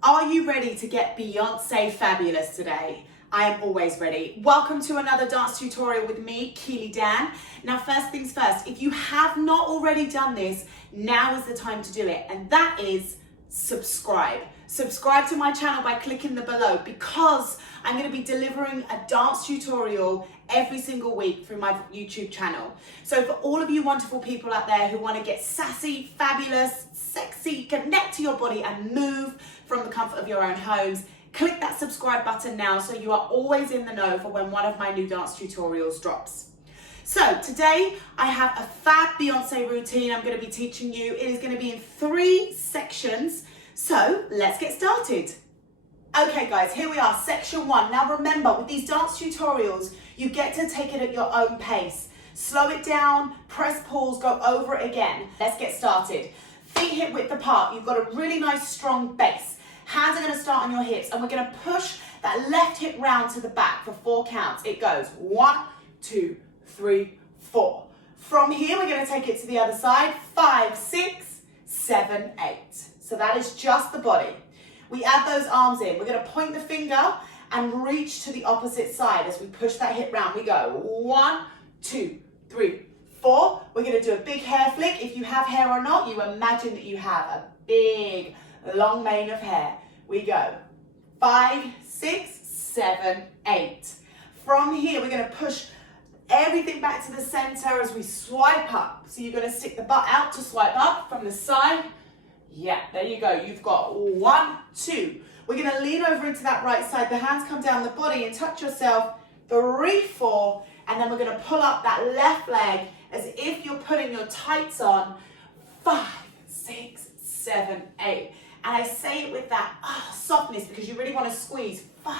Are you ready to get Beyonce fabulous today? I am always ready. Welcome to another dance tutorial with me, Keeley Dann. Now, first things first, if you have not already done this, now is the time to do it, and that is subscribe. Subscribe to my channel by clicking the below because I'm going to be delivering a dance tutorial every single week through my YouTube channel. So for all of you wonderful people out there who want to get sassy, fabulous, sexy, connect to your body and move from the comfort of your own homes, click that subscribe button now so you are always in the know for when one of my new dance tutorials drops. So today I have a fab Beyonce routine I'm going to be teaching you. It is going to be in 3 sections. So let's get started. Okay guys, here we are, section 1. Now remember, with these dance tutorials, you get to take it at your own pace. Slow it down, press pause, go over it again. Let's get started. Feet hip width apart. You've got a really nice strong base. Hands are going to start on your hips and we're going to push that left hip round to the back for 4 counts. It goes 1, 2, 3, 4. From here, we're going to take it to the other side. 5, 6, 7, 8. So that is just the body. We add those arms in. We're going to point the finger and reach to the opposite side as we push that hip round. We go 1, 2, 3, 4. We're going to do a big hair flick. If you have hair or not, you imagine that you have a big, long mane of hair. We go 5, 6, 7, 8. From here, we're going to push everything back to the center as we swipe up. So you're going to stick the butt out to swipe up from the side. Yeah, there you go. You've got 1, 2. We're going to lean over into that right side. The hands come down the body and touch yourself. 3, 4. And then we're going to pull up that left leg as if you're putting your tights on. 5, 6, 7, 8. And I say it with that softness because you really want to squeeze. 5,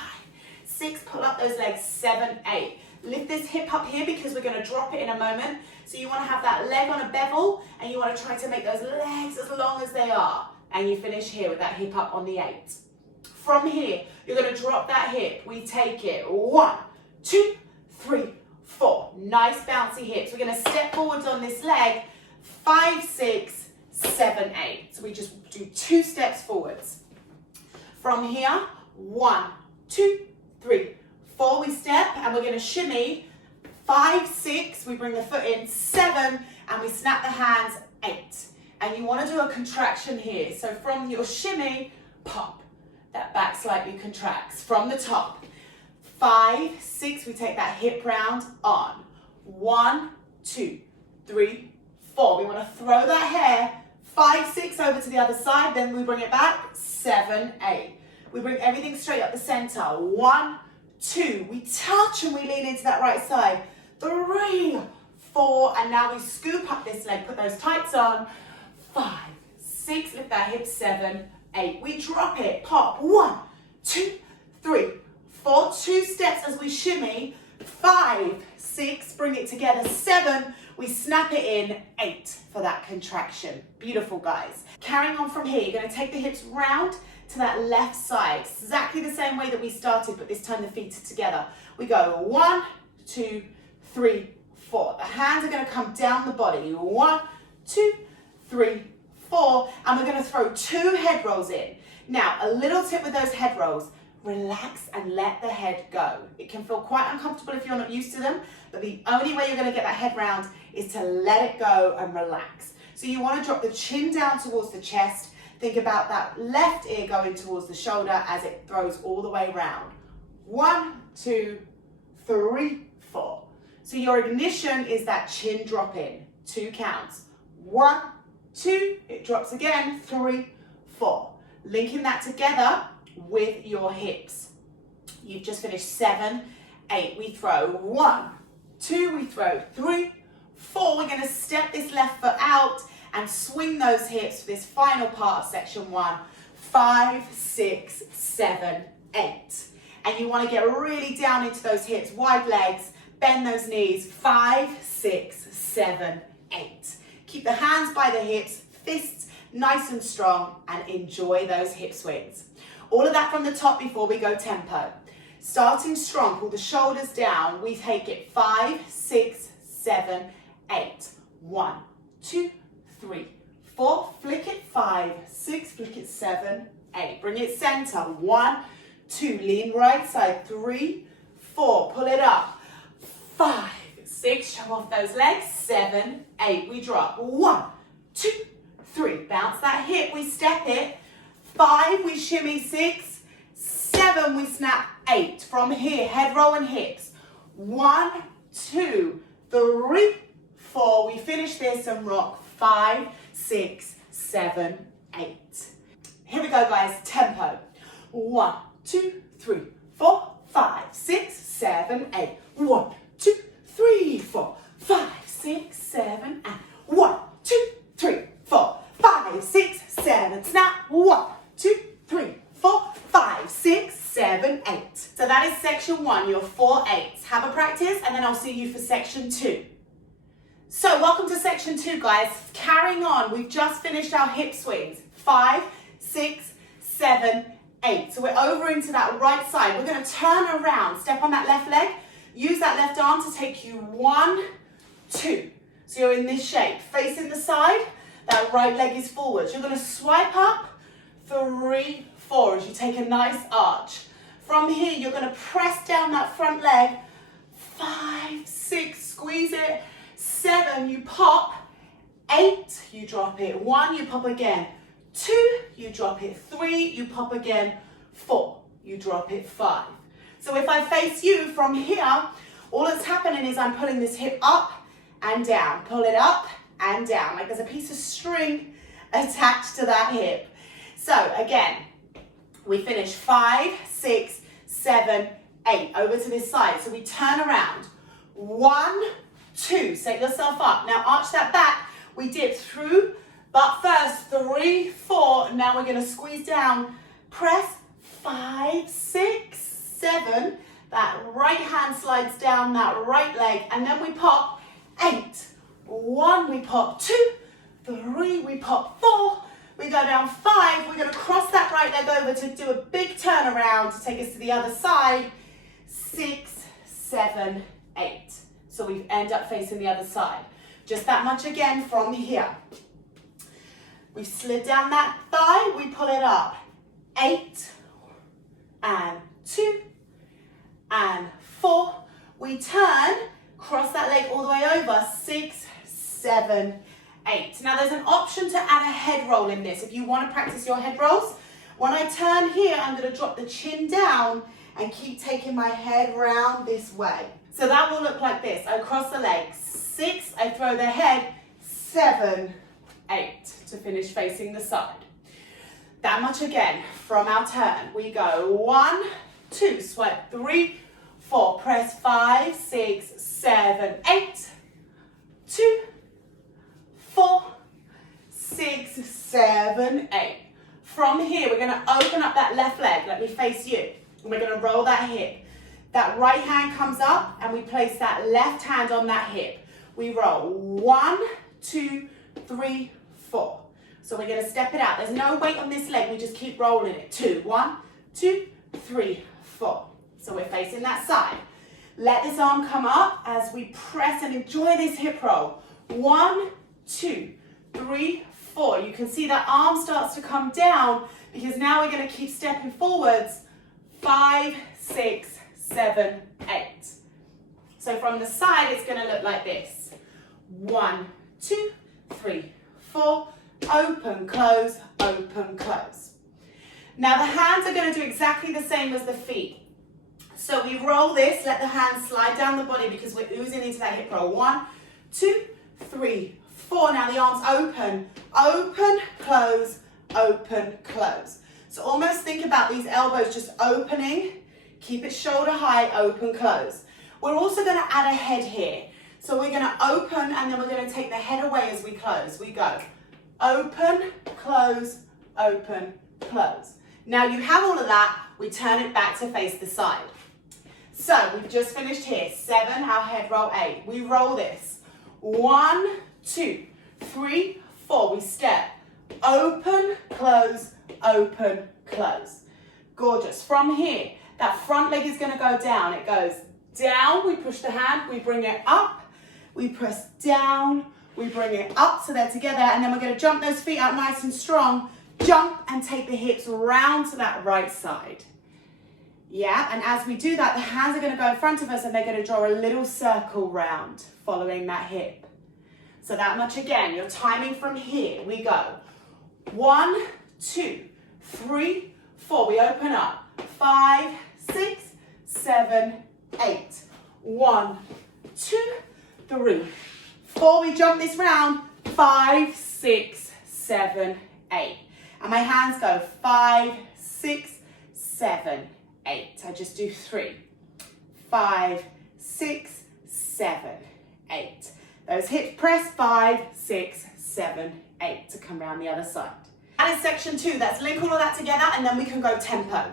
6, pull up those legs. 7, 8. Lift this hip up here because we're going to drop it in a moment. So you want to have that leg on a bevel and you want to try to make those legs as long as they are. And you finish here with that hip up on the 8. From here, you're going to drop that hip. We take it. 1, 2, 3, 4. Nice bouncy hips. We're going to step forwards on this leg. 5, 6, 7, 8. So we just do 2 steps forwards. From here, 1, 2, 3, 4. We step and we're going to shimmy. 5, 6, we bring the foot in. 7, and we snap the hands. 8. And you want to do a contraction here. So from your shimmy, pop. That back slightly contracts. From the top. 5, 6, we take that hip round on. 1, 2, 3, 4. We want to throw that hair. 5, 6 over to the other side. Then we bring it back. 7, 8. We bring everything straight up the center. 1, 2. We touch and we lean into that right side. 3, 4. And now we scoop up this leg. Put those tights on. 5, 6. Lift that hip. 7, 8. We drop it. Pop. 1, 2, 3, 4. 2 steps as we shimmy. 5, 6. Bring it together. 7. We snap it in. 8 for that contraction. Beautiful, guys. Carrying on from here, you're going to take the hips round to that left side. Exactly the same way that we started, but this time the feet are together. We go 1, 2, 3, 4. The hands are going to come down the body. 1, 2, 3, 4. And we're going to throw 2 head rolls in. Now, a little tip with those head rolls. Relax and let the head go. It can feel quite uncomfortable if you're not used to them, but the only way you're going to get that head round is to let it go and relax. So you want to drop the chin down towards the chest. Think about that left ear going towards the shoulder as it throws all the way round. 1, 2, 3, 4. So your ignition is that chin drop in. 2 counts. 1, 2, it drops again. 3, 4. Linking that together with your hips. You've just finished 7, 8. We throw 1, 2, we throw 3, 4. We're going to step this left foot out and swing those hips for this final part of section 1. 5, 6, 7, 8. And you want to get really down into those hips, wide legs, bend those knees. 5, 6, 7, 8. Keep the hands by the hips, fists nice and strong, and enjoy those hip swings. All of that from the top before we go tempo. Starting strong, pull the shoulders down. We take it 5, 6, 7, 8. 1, 2, 3, 4. Flick it 5, 6. Flick it 7, 8. Bring it center. 1, 2. Lean right side. 3, 4. Pull it up. 5, 6. Shove off those legs. 7, 8. We drop. 1, 2, 3. Bounce that hip. We step it. 5. We shimmy. 6, 7. We snap. 8. From here, head roll and hips. 1, 2, 3, 4. We finish this and rock. 5, 6, 7, 8. Here we go, guys. Tempo. 1, 2, 3, 4, 5, 6, 7, 8. 1, 2, 3, 4, 5, 6, 7, 8. 1, 2, 3, 4, 5, 6, 7. Snap. 1, 2, 3, 4, 5, 6, 7, 8. So that is section 1, your 4 8s. Have a practice and then I'll see you for section 2. So welcome to section 2, guys. Carrying on, we've just finished our hip swings. 5, 6, 7, 8. So we're over into that right side. We're going to turn around, step on that left leg, use that left arm to take you 1, 2. So you're in this shape, facing the side, that right leg is forwards. You're going to swipe up, 3, 4, as you take a nice arch. From here, you're going to press down that front leg, 5, 6, squeeze it, 7, you pop, 8, you drop it, 1, you pop again, 2, you drop it, 3, you pop again, 4, you drop it, 5. So if I face you from here, all that's happening is I'm pulling this hip up and down, pull it up and down, like there's a piece of string attached to that hip. So again, we finish 5, 6, 7, 8, over to this side. So we turn around, 1, 2, set yourself up. Now arch that back, we dip through, but first 3, 4, now we're gonna squeeze down, press 5, 6, 7, that right hand slides down that right leg, and then we pop 8, 1, we pop 2, 3, we pop 4, we go down 5, we're gonna cross that right leg over to do a big turnaround to take us to the other side, 6, 7, 8. So we end up facing the other side. Just that much again from here. We've slid down that thigh, we pull it up. 8, and 2, and 4. We turn, cross that leg all the way over, 6, 7, 8. Now there's an option to add a head roll in this if you want to practice your head rolls. When I turn here, I'm going to drop the chin down and keep taking my head round this way. So that will look like this. I cross the legs, 6, I throw the head, 7, 8 to finish facing the side. That much again from our turn. We go 1, 2, swipe 3, 4, press 5, 6, 7, 8, 2, 4, 6, 7, 8. From here, we're going to open up that left leg. Let me face you. And we're going to roll that hip. That right hand comes up and we place that left hand on that hip. We roll 1, 2, 3, 4. So we're going to step it out. There's no weight on this leg. We just keep rolling it. 2, 1, 2, 3, 4. So we're facing that side. Let this arm come up as we press and enjoy this hip roll. 1, 2, 3, 4. You can see that arm starts to come down because now we're going to keep stepping forwards. 5, 6, 7, 8. So from the side, it's going to look like this. 1, 2, 3, 4. Open, close, open, close. Now the hands are going to do exactly the same as the feet. So we roll this, let the hands slide down the body because we're oozing into that hip roll. 1, 2, 3, 4. Now the arms open, open, close, open, close. So almost think about these elbows just opening. Keep it shoulder high, open, close. We're also going to add a head here. So we're going to open and then we're going to take the head away as we close. We go open, close, open, close. Now you have all of that, we turn it back to face the side. So we've just finished here. 7, our head roll 8. We roll this. 1, 2, 3, 4. We step. Open, close, open, close. Gorgeous. From here, that front leg is going to go down. It goes down. We push the hand. We bring it up. We press down. We bring it up so they're together. And then we're going to jump those feet out nice and strong. jump and take the hips round to that right side. Yeah, and as we do that, the hands are going to go in front of us and they're going to draw a little circle round, following that hip. So that much again, you're timing from here. We go 1, 2, 3, 4. We open up. 5, 6, 7, 8. 1, 2, 3, 4. We jump this round. 5, 6, 7, 8. And my hands go 5, 6, 7, 8. I just do 3. 5, 6, 7, 8. Those hips press 5, 6, 7, 8 to come around the other side. That is section 2. Let's link all of that together and then we can go tempo.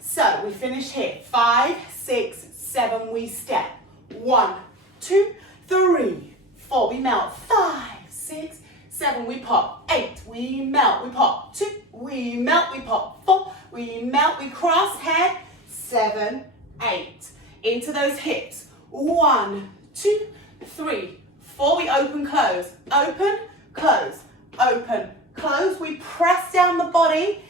So we finish here. 5, 6, 7, we step. 1, 2, 3, 4. We melt. 5, 6, 7, we pop. 8, we melt, we pop. 2, we melt, we pop. 4, we melt, we cross head. 7, 8. Into those hips. 1, 2, 3, 4. We open, close. Open, close. Open, close. We press down the body.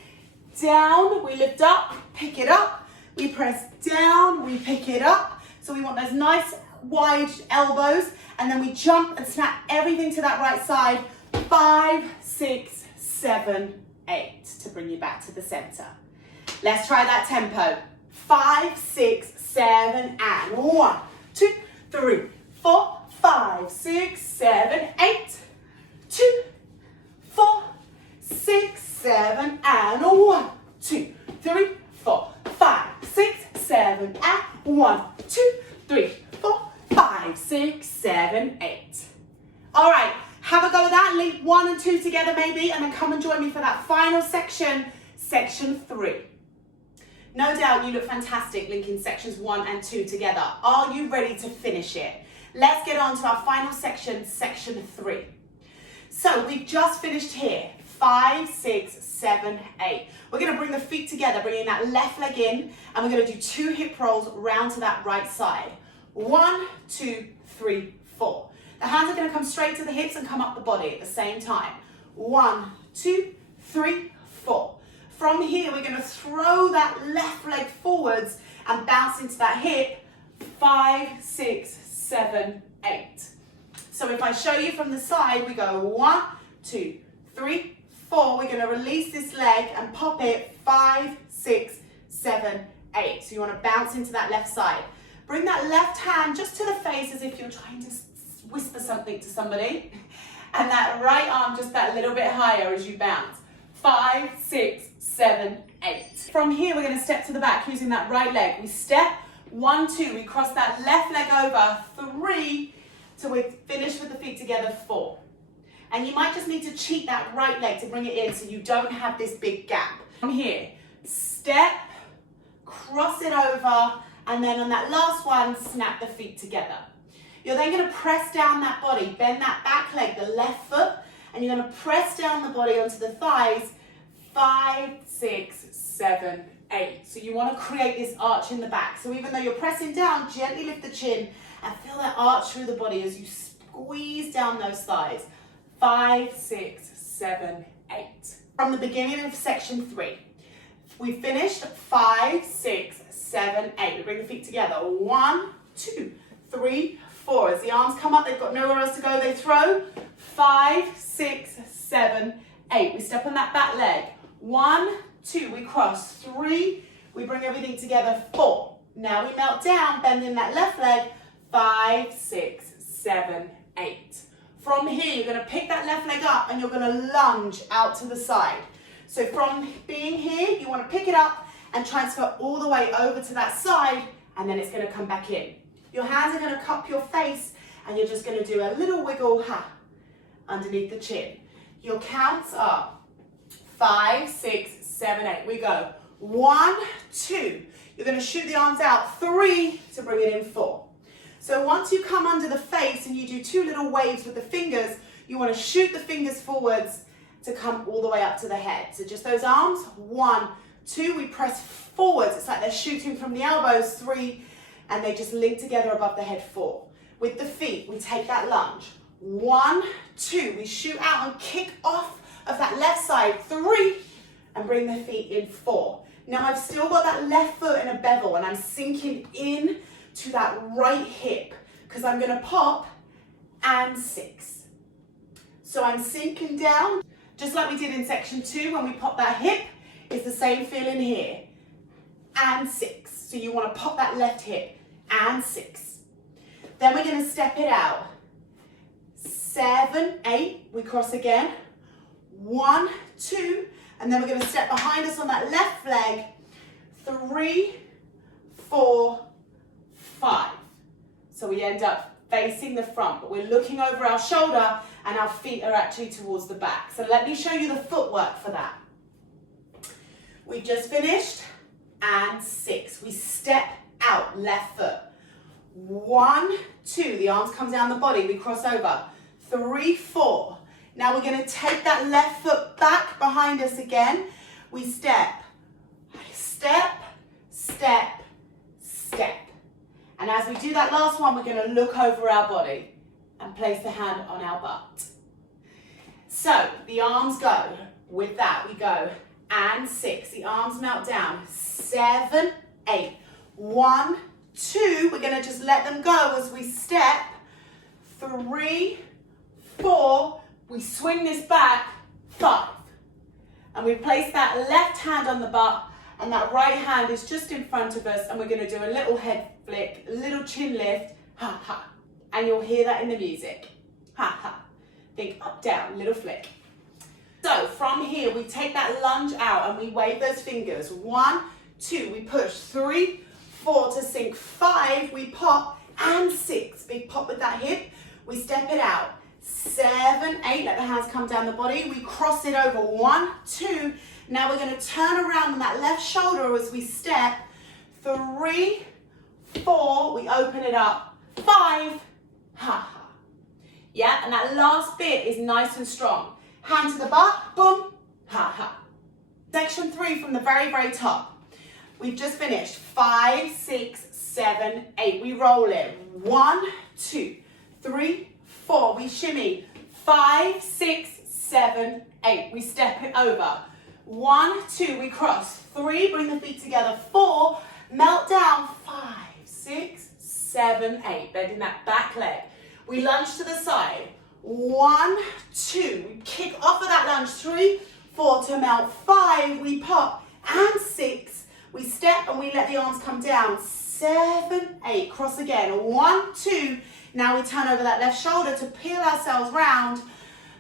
Down, we lift up, pick it up. We press down, we pick it up. So we want those nice wide elbows. And then we jump and snap everything to that right side. 5, 6, 7, 8 to bring you back to the center. Let's try that tempo. 5, 6, 7, and 1, 2, 3, 4, 5, 6, 7, 8. 2, 4, 6, 7, and 1, 2, 3, 4, 5, 6, 7, and 1, 2, 3, 4, 5, 6, 7, 8. All right, have a go with that. Link 1 and 2 together maybe, and then come and join me for that final section, section 3. No doubt you look fantastic linking sections 1 and 2 together. Are you ready to finish it? Let's get on to our final section, section 3. So we've just finished here. 5, 6, 7, 8. We're going to bring the feet together, bringing that left leg in, and we're going to do 2 hip rolls round to that right side. 1, 2, 3, 4. The hands are going to come straight to the hips and come up the body at the same time. 1, 2, 3, 4. From here, we're going to throw that left leg forwards and bounce into that hip. 5, 6, 7, 8. So if I show you from the side, we go 1, 2, 3, 4. We're going to release this leg and pop it. 5, 6, 7, 8. So you want to bounce into that left side. Bring that left hand just to the face as if you're trying to whisper something to somebody. And that right arm just that little bit higher as you bounce. 5, 6, 7, 8. From here, we're going to step to the back using that right leg. We step, 1, 2. We cross that left leg over. 3, till we finish with the feet together. 4. And you might just need to cheat that right leg to bring it in so you don't have this big gap. From here, step, cross it over, and then on that last one, snap the feet together. You're then going to press down that body, bend that back leg, the left foot, and you're going to press down the body onto the thighs. 5, 6, 7, 8. So you want to create this arch in the back. So even though you're pressing down, gently lift the chin and feel that arch through the body as you squeeze down those thighs. 5, 6, 7, 8. From the beginning of section 3, we finished 5, 6, 7, 8. We bring the feet together. 1, 2, 3, 4. As the arms come up, they've got nowhere else to go. They throw. 5, 6, 7, 8. We step on that back leg. 1, 2. We cross. 3. We bring everything together. 4. Now we melt down, bending that left leg. 5, 6, 7, 8. From here, you're going to pick that left leg up and you're going to lunge out to the side. So from being here, you want to pick it up and transfer all the way over to that side, and then it's going to come back in. Your hands are going to cup your face and you're just going to do a little wiggle underneath the chin. Your counts are 5, 6, 7, 8. We go 1, 2. You're going to shoot the arms out. 3 to bring it in. 4. So once you come under the face and you do 2 little waves with the fingers, you want to shoot the fingers forwards to come all the way up to the head. So just those arms. 1, 2. We press forwards. It's like they're shooting from the elbows. 3. And they just link together above the head. 4. With the feet, we take that lunge. 1, 2. We shoot out and kick off of that left side, 3, and bring the feet in, 4. Now I've still got that left foot in a bevel and I'm sinking in to that right hip because I'm going to pop and 6. So I'm sinking down, just like we did in section 2 when we pop that hip. It's the same feeling here, and 6. So you want to pop that left hip, and 6. Then we're going to step it out. 7, 8, we cross again. 1, 2, and then we're going to step behind us on that left leg. 3, 4, 5. So we end up facing the front, but we're looking over our shoulder and our feet are actually towards the back. So let me show you the footwork for that. We've just finished, and 6. We step out, left foot. 1, 2, the arms come down the body, we cross over. 3, 4. Now we're going to take that left foot back behind us again. We step, step, step, step. And as we do that last one, we're going to look over our body and place the hand on our butt. So the arms go. With that, we go, and 6. The arms melt down. 7, 8. 1, 2. We're going to just let them go as we step. 3, 4. We swing this back. 5. And we place that left hand on the butt and that right hand is just in front of us, and we're going to do a little head flick, a little chin lift, ha ha. And you'll hear that in the music. Ha ha. Think up, down, little flick. So from here, we take that lunge out and we wave those fingers. 1, 2, we push. 3, 4 to sink. 5, we pop, and 6. Big pop with that hip. We step it out. 7, 8, let the hands come down the body. We cross it over. 1, 2. Now we're going to turn around on that left shoulder as we step. 3, 4, we open it up. 5, ha ha. Yeah, and that last bit is nice and strong. Hand to the butt, boom, ha ha. Section 3 from the very, very top. We've just finished. 5, 6, 7, 8. We roll it. 1, 2, 3, 4. We shimmy. 5, 6, 7, 8. We step it over. 1, 2, we cross. 3, bring the feet together. 4, melt down. 5, 6, 7, 8. Bending that back leg. We lunge to the side. 1, 2, we kick off of that lunge. 3, 4 to melt. 5, we pop, and 6. We step and we let the arms come down. 7, 8, cross again. 1, 2, now we turn over that left shoulder to peel ourselves round.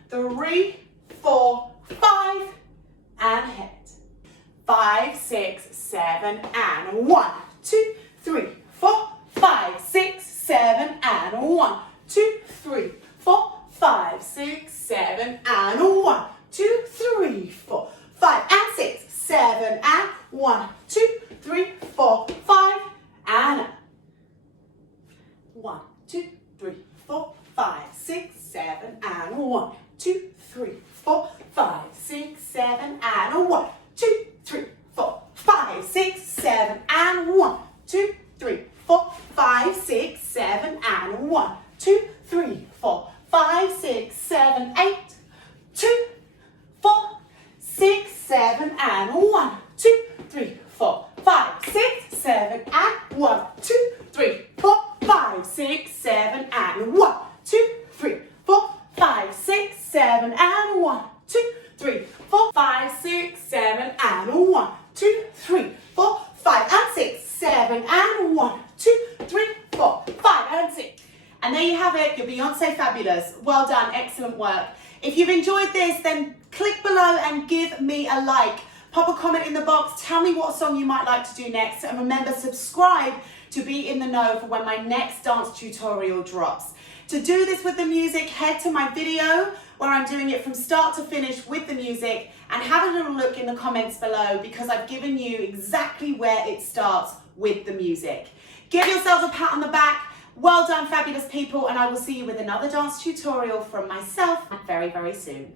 3, 4, 5, and head. 5, 6, 7, and 1, 2, 3, 4, 5, 6, 7, and 1, 2, 3, 4, 5, 6, 7, and 1, 2, 3, 4, 5, and 6, 7, and 1, 2, 3, 4, 5, and 1, 2, 3, 4, 5, 6, 7, and 1, 2, 3, 4, 5, 6, 7, and 1, 2, 3, 4, 5, 6, 7, and 1, 2, 3, 4, 5, 6, 7, and 1, 2, 3, 4, 5, 6, 7, 8, 2, 4, 6, 7, and 1, 2, 3, 4, 5, 6, 7, and 1, 2, 3, 4, 5, 6, 7, and 1, 2, 3, 4, 5, 6, 7, and 1, 2, 3, 4, 5, 6, 7, and 1, 2, 3, 4, 5, and 6, 7, and 1, 2, 3, 4, 5, and 6. And there you have it, your Beyonce Fabulous. Well done, excellent work. If you've enjoyed this, then click below and give me a like. Pop a comment in the box, tell me what song you might like to do next, and remember, subscribe to be in the know for when my next dance tutorial drops. To do this with the music, head to my video where I'm doing it from start to finish with the music, and have a little look in the comments below because I've given you exactly where it starts with the music. Give yourselves a pat on the back. Well done, fabulous people, and I will see you with another dance tutorial from myself very, very soon.